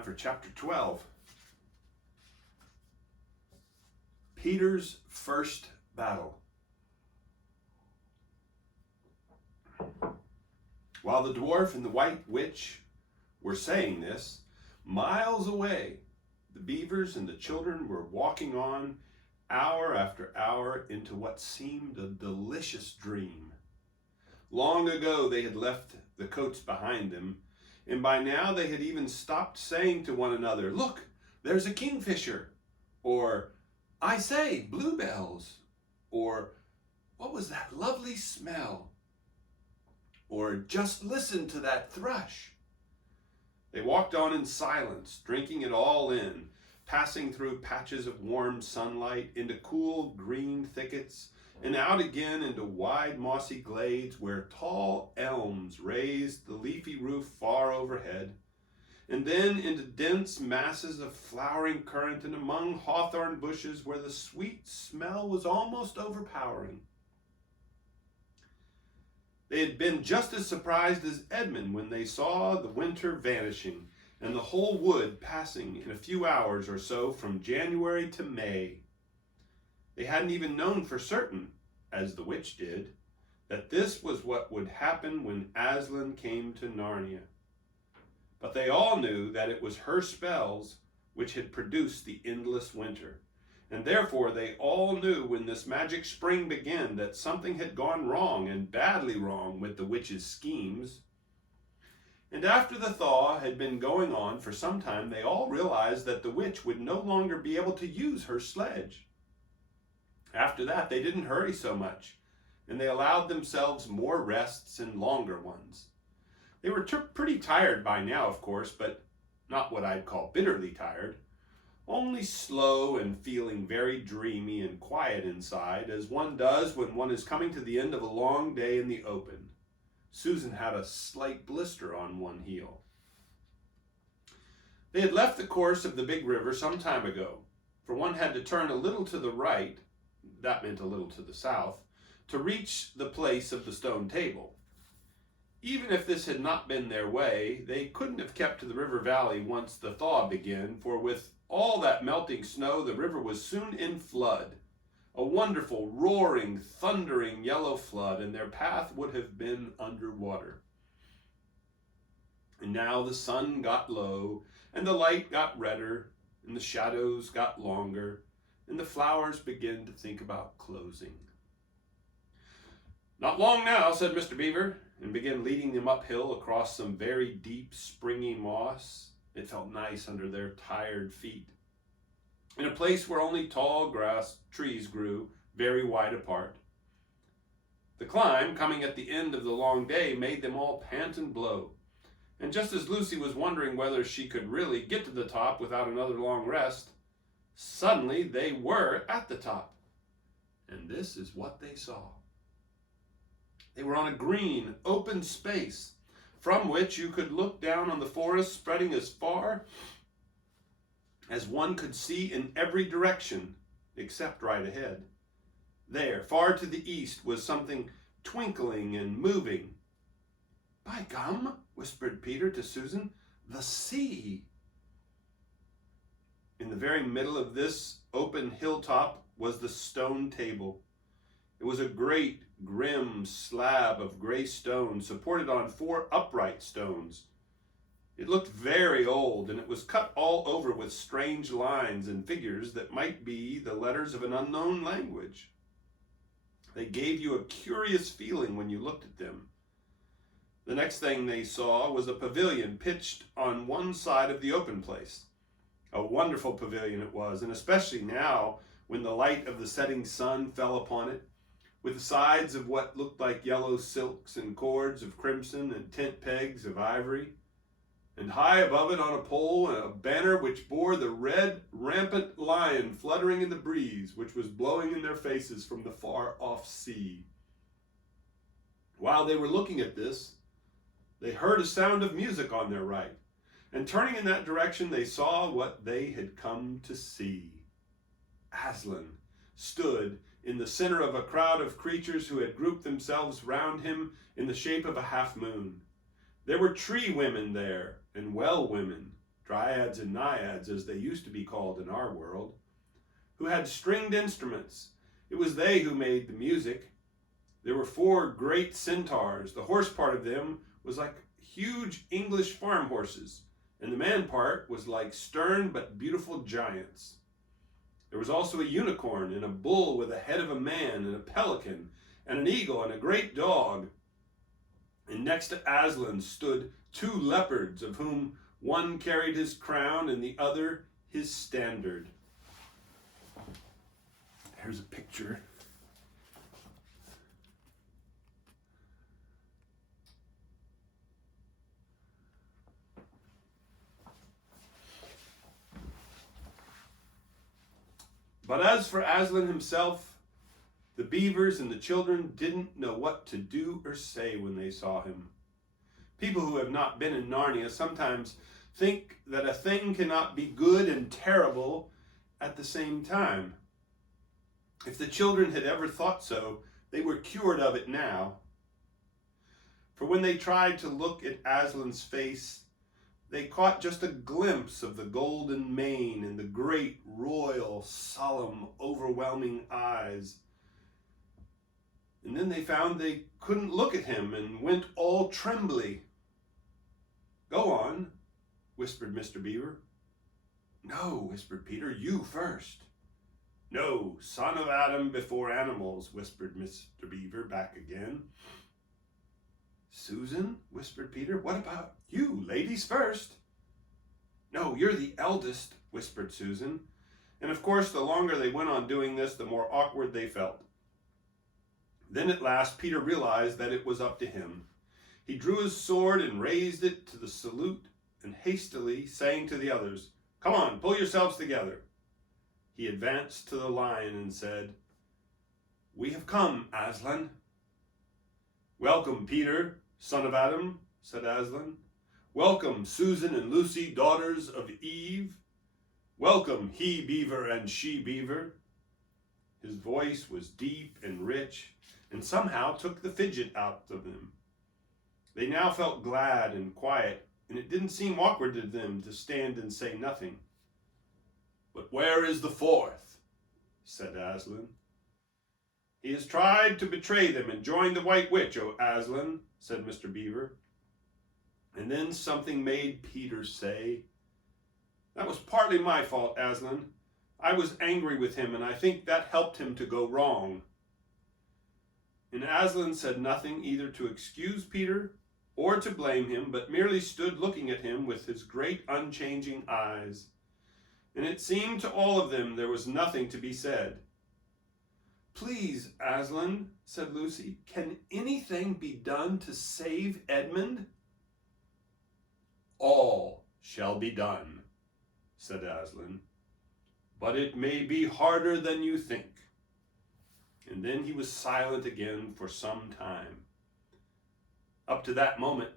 time for chapter 12. Peter's first battle. While the dwarf and the white witch were saying this, miles away, the beavers and the children were walking on hour after hour into what seemed a delicious dream. Long ago they had left the coats behind them, and by now they had even stopped saying to one another, "Look, there's a kingfisher," or "I say, bluebells," or "What was that lovely smell?" or "Just listen to that thrush." They walked on in silence, drinking it all in, passing through patches of warm sunlight, into cool green thickets, and out again into wide mossy glades where tall elms raised the leafy roof far overhead, and then into dense masses of flowering currant and among hawthorn bushes where the sweet smell was almost overpowering. They had been just as surprised as Edmund when they saw the winter vanishing and the whole wood passing in a few hours or so from January to May. They hadn't even known for certain, as the witch did, that this was what would happen when Aslan came to Narnia. But they all knew that it was her spells which had produced the endless winter, and therefore they all knew when this magic spring began that something had gone wrong, and badly wrong, with the witch's schemes. And after the thaw had been going on for some time, they all realized that the witch would no longer be able to use her sledge. After that, they didn't hurry so much, and they allowed themselves more rests and longer ones. They were pretty tired by now, of course, but not what I'd call bitterly tired, only slow and feeling very dreamy and quiet inside, as one does when one is coming to the end of a long day in the open. Susan had a slight blister on one heel. They had left the course of the big river some time ago, for one had to turn a little to the right, that meant a little to the south, to reach the place of the stone table. Even if this had not been their way, they couldn't have kept to the river valley once the thaw began, for with all that melting snow, the river was soon in flood, a wonderful, roaring, thundering yellow flood, and their path would have been under water. And now the sun got low, and the light got redder, and the shadows got longer, and the flowers began to think about closing. "Not long now," said Mr. Beaver, and began leading them uphill across some very deep, springy moss. It felt nice under their tired feet, in a place where only tall trees grew, very wide apart. The climb, coming at the end of the long day, made them all pant and blow, and just as Lucy was wondering whether she could really get to the top without another long rest, suddenly they were at the top, and this is what they saw. They were on a green, open space, from which you could look down on the forest spreading as far as one could see in every direction, except right ahead. There, far to the east, was something twinkling and moving. "By gum," whispered Peter to Susan, "the sea." In the very middle of this open hilltop was the stone table. It was a great, grim slab of gray stone supported on 4 upright stones. It looked very old, and it was cut all over with strange lines and figures that might be the letters of an unknown language. They gave you a curious feeling when you looked at them. The next thing they saw was a pavilion pitched on one side of the open place. A wonderful pavilion it was, and especially now when the light of the setting sun fell upon it, with the sides of what looked like yellow silks and cords of crimson and tent pegs of ivory, and high above it on a pole a banner which bore the red rampant lion fluttering in the breeze which was blowing in their faces from the far-off sea. While they were looking at this, they heard a sound of music on their right, and turning in that direction they saw what they had come to see. Aslan stood in the center of a crowd of creatures who had grouped themselves round him in the shape of a half moon. There were tree women there, and well women, dryads and naiads as they used to be called in our world, who had stringed instruments. It was they who made the music. There were 4 great centaurs. The horse part of them was like huge English farm horses, and the man part was like stern but beautiful giants. There was also a unicorn and a bull with the head of a man and a pelican and an eagle and a great dog. And next to Aslan stood 2 leopards, of whom one carried his crown and the other his standard. Here's a picture. But as for Aslan himself, the beavers and the children didn't know what to do or say when they saw him. People who have not been in Narnia sometimes think that a thing cannot be good and terrible at the same time. If the children had ever thought so, they were cured of it now. For when they tried to look at Aslan's face, they caught just a glimpse of the golden mane and the great, royal, solemn, overwhelming eyes. And then they found they couldn't look at him and went all trembly. "Go on," whispered Mr. Beaver. "No," whispered Peter, "you first." "No, son of Adam before animals," whispered Mr. Beaver back again. "Susan," whispered Peter, "what about you? Ladies first." "No, you're the eldest," whispered Susan. And of course, the longer they went on doing this, the more awkward they felt. Then at last, Peter realized that it was up to him. He drew his sword and raised it to the salute, and hastily saying to the others, "Come on, pull yourselves together," he advanced to the lion and said, "We have come, Aslan." "Welcome, Peter, son of Adam," said Aslan. "Welcome, Susan and Lucy, daughters of Eve. Welcome, he beaver and she beaver." His voice was deep and rich, and somehow took the fidget out of them. They now felt glad and quiet, and it didn't seem awkward to them to stand and say nothing. "But where is the 4th?" said Aslan. "He has tried to betray them and join the White Witch, O Aslan," said Mr. Beaver. And then something made Peter say, "That was partly my fault, Aslan. I was angry with him, and I think that helped him to go wrong." And Aslan said nothing either to excuse Peter or to blame him, but merely stood looking at him with his great unchanging eyes. And it seemed to all of them there was nothing to be said. "Please, Aslan," said Lucy, "can anything be done to save Edmund?" "All shall be done," said Aslan, "but it may be harder than you think." And then he was silent again for some time. Up to that moment,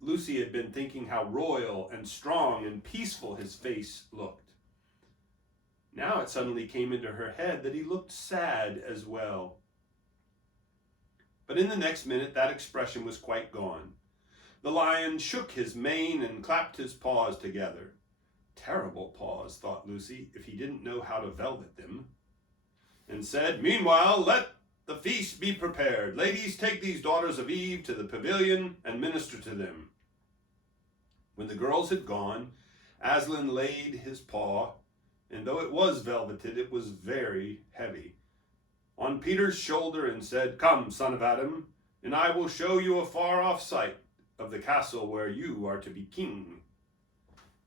Lucy had been thinking how royal and strong and peaceful his face looked. Now it suddenly came into her head that he looked sad as well. But in the next minute, that expression was quite gone. The lion shook his mane and clapped his paws together. Terrible paws, thought Lucy, if he didn't know how to velvet them. And said, "Meanwhile, let the feast be prepared. Ladies, take these daughters of Eve to the pavilion and minister to them." When the girls had gone, Aslan laid his paw, and though it was velveted, it was very heavy, on Peter's shoulder and said, "Come, son of Adam, and I will show you a far-off sight of the castle where you are to be king."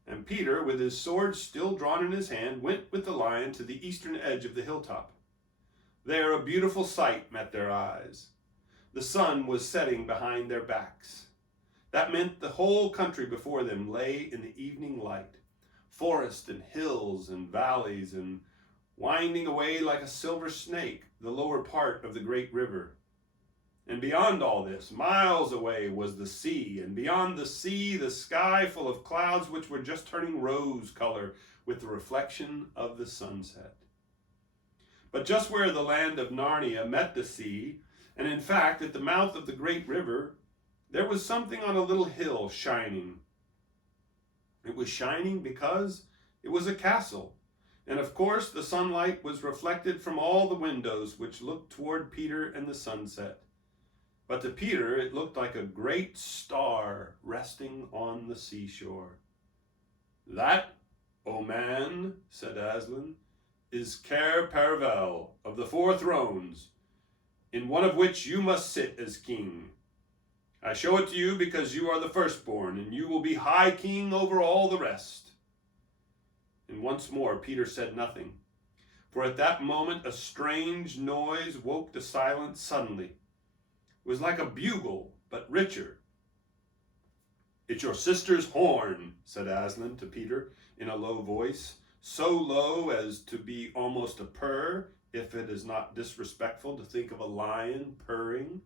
And Peter, with his sword still drawn in his hand, went with the lion to the eastern edge of the hilltop. There a beautiful sight met their eyes. The sun was setting behind their backs. That meant the whole country before them lay in the evening light. Forest and hills and valleys, and winding away like a silver snake, the lower part of the great river. And beyond all this, miles away, was the sea, and beyond the sea, the sky full of clouds which were just turning rose color with the reflection of the sunset. But just where the land of Narnia met the sea, and in fact at the mouth of the great river, there was something on a little hill shining. It was shining because it was a castle. And of course, the sunlight was reflected from all the windows which looked toward Peter and the sunset. But to Peter, it looked like a great star resting on the seashore. "That, O man," said Aslan, "is Cair Paravel of the 4 thrones, in one of which you must sit as king. I show it to you because you are the firstborn, and you will be high king over all the rest." And once more Peter said nothing, for at that moment a strange noise woke the silence suddenly. It was like a bugle, but richer. "It's your sister's horn," said Aslan to Peter in a low voice, so low as to be almost a purr, if it is not disrespectful to think of a lion purring.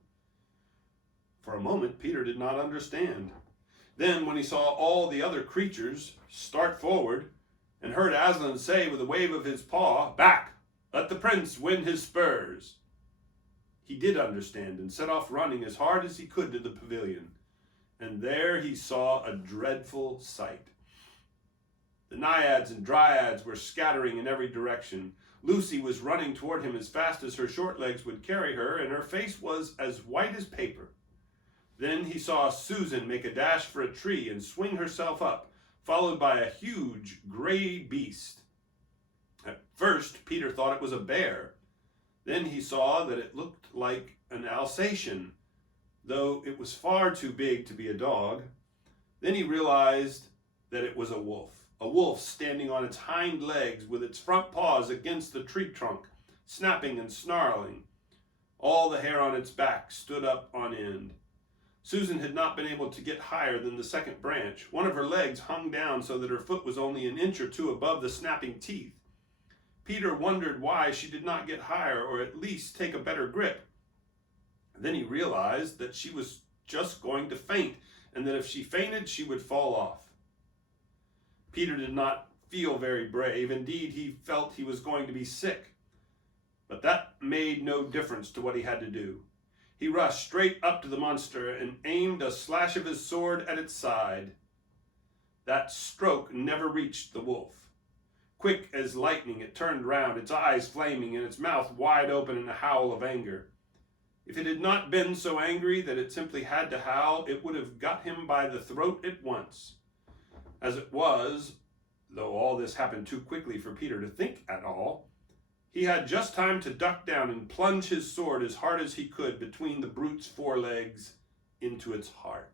For a moment, Peter did not understand. Then, when he saw all the other creatures start forward, and heard Aslan say with a wave of his paw, "Back! Let the prince win his spurs!" he did understand, and set off running as hard as he could to the pavilion. And there he saw a dreadful sight. The naiads and dryads were scattering in every direction. Lucy was running toward him as fast as her short legs would carry her, and her face was as white as paper. Then he saw Susan make a dash for a tree and swing herself up, followed by a huge gray beast. At first, Peter thought it was a bear. Then he saw that it looked like an Alsatian, though it was far too big to be a dog. Then he realized that it was a wolf standing on its hind legs with its front paws against the tree trunk, snapping and snarling. All the hair on its back stood up on end. Susan had not been able to get higher than the second branch. One of her legs hung down so that her foot was only an inch or two above the snapping teeth. Peter wondered why she did not get higher, or at least take a better grip. Then he realized that she was just going to faint, and that if she fainted, she would fall off. Peter did not feel very brave. Indeed, he felt he was going to be sick. But that made no difference to what he had to do. He rushed straight up to the monster and aimed a slash of his sword at its side. That stroke never reached the wolf. Quick as lightning, it turned round, its eyes flaming and its mouth wide open in a howl of anger. If it had not been so angry that it simply had to howl, it would have got him by the throat at once. As it was, though all this happened too quickly for Peter to think at all, he had just time to duck down and plunge his sword as hard as he could between the brute's forelegs into its heart.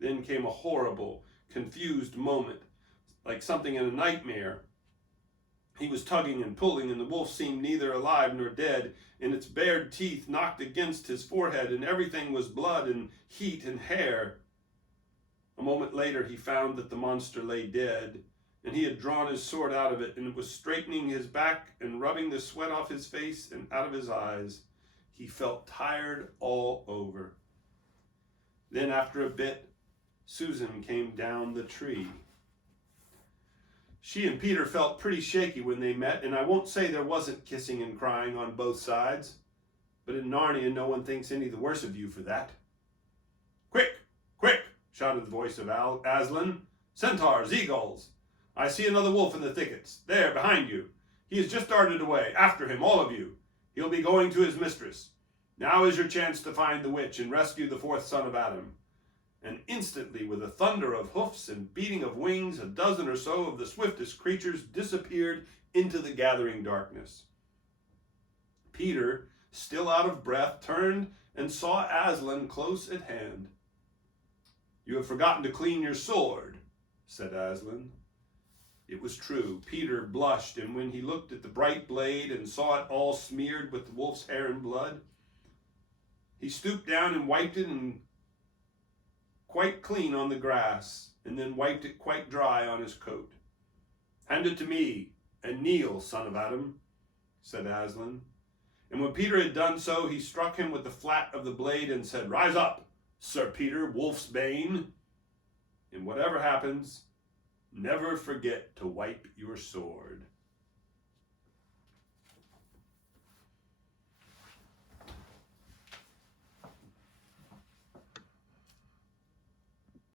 Then came a horrible, confused moment, like something in a nightmare. He was tugging and pulling, and the wolf seemed neither alive nor dead, and its bared teeth knocked against his forehead, and everything was blood and heat and hair. A moment later, he found that the monster lay dead, and he had drawn his sword out of it, and was straightening his back and rubbing the sweat off his face and out of his eyes. He felt tired all over. Then, after a bit, Susan came down the tree. She and Peter felt pretty shaky when they met, and I won't say there wasn't kissing and crying on both sides, but in Narnia no one thinks any the worse of you for that. "Quick, quick," shouted the voice of Aslan. "Centaurs, eagles! I see another wolf in the thickets. There, behind you. He has just darted away. After him, all of you. He'll be going to his mistress. Now is your chance to find the witch and rescue the 4th son of Adam." And instantly, with a thunder of hoofs and beating of wings, a dozen or so of the swiftest creatures disappeared into the gathering darkness. Peter, still out of breath, turned and saw Aslan close at hand. "You have forgotten to clean your sword," said Aslan. It was true. Peter blushed, and when he looked at the bright blade and saw it all smeared with the wolf's hair and blood, he stooped down and wiped it and quite clean on the grass, and then wiped it quite dry on his coat. "Hand it to me, and kneel, son of Adam," said Aslan. And when Peter had done so, he struck him with the flat of the blade and said, "Rise up, Sir Peter, wolf's bane. And whatever happens, never forget to wipe your sword."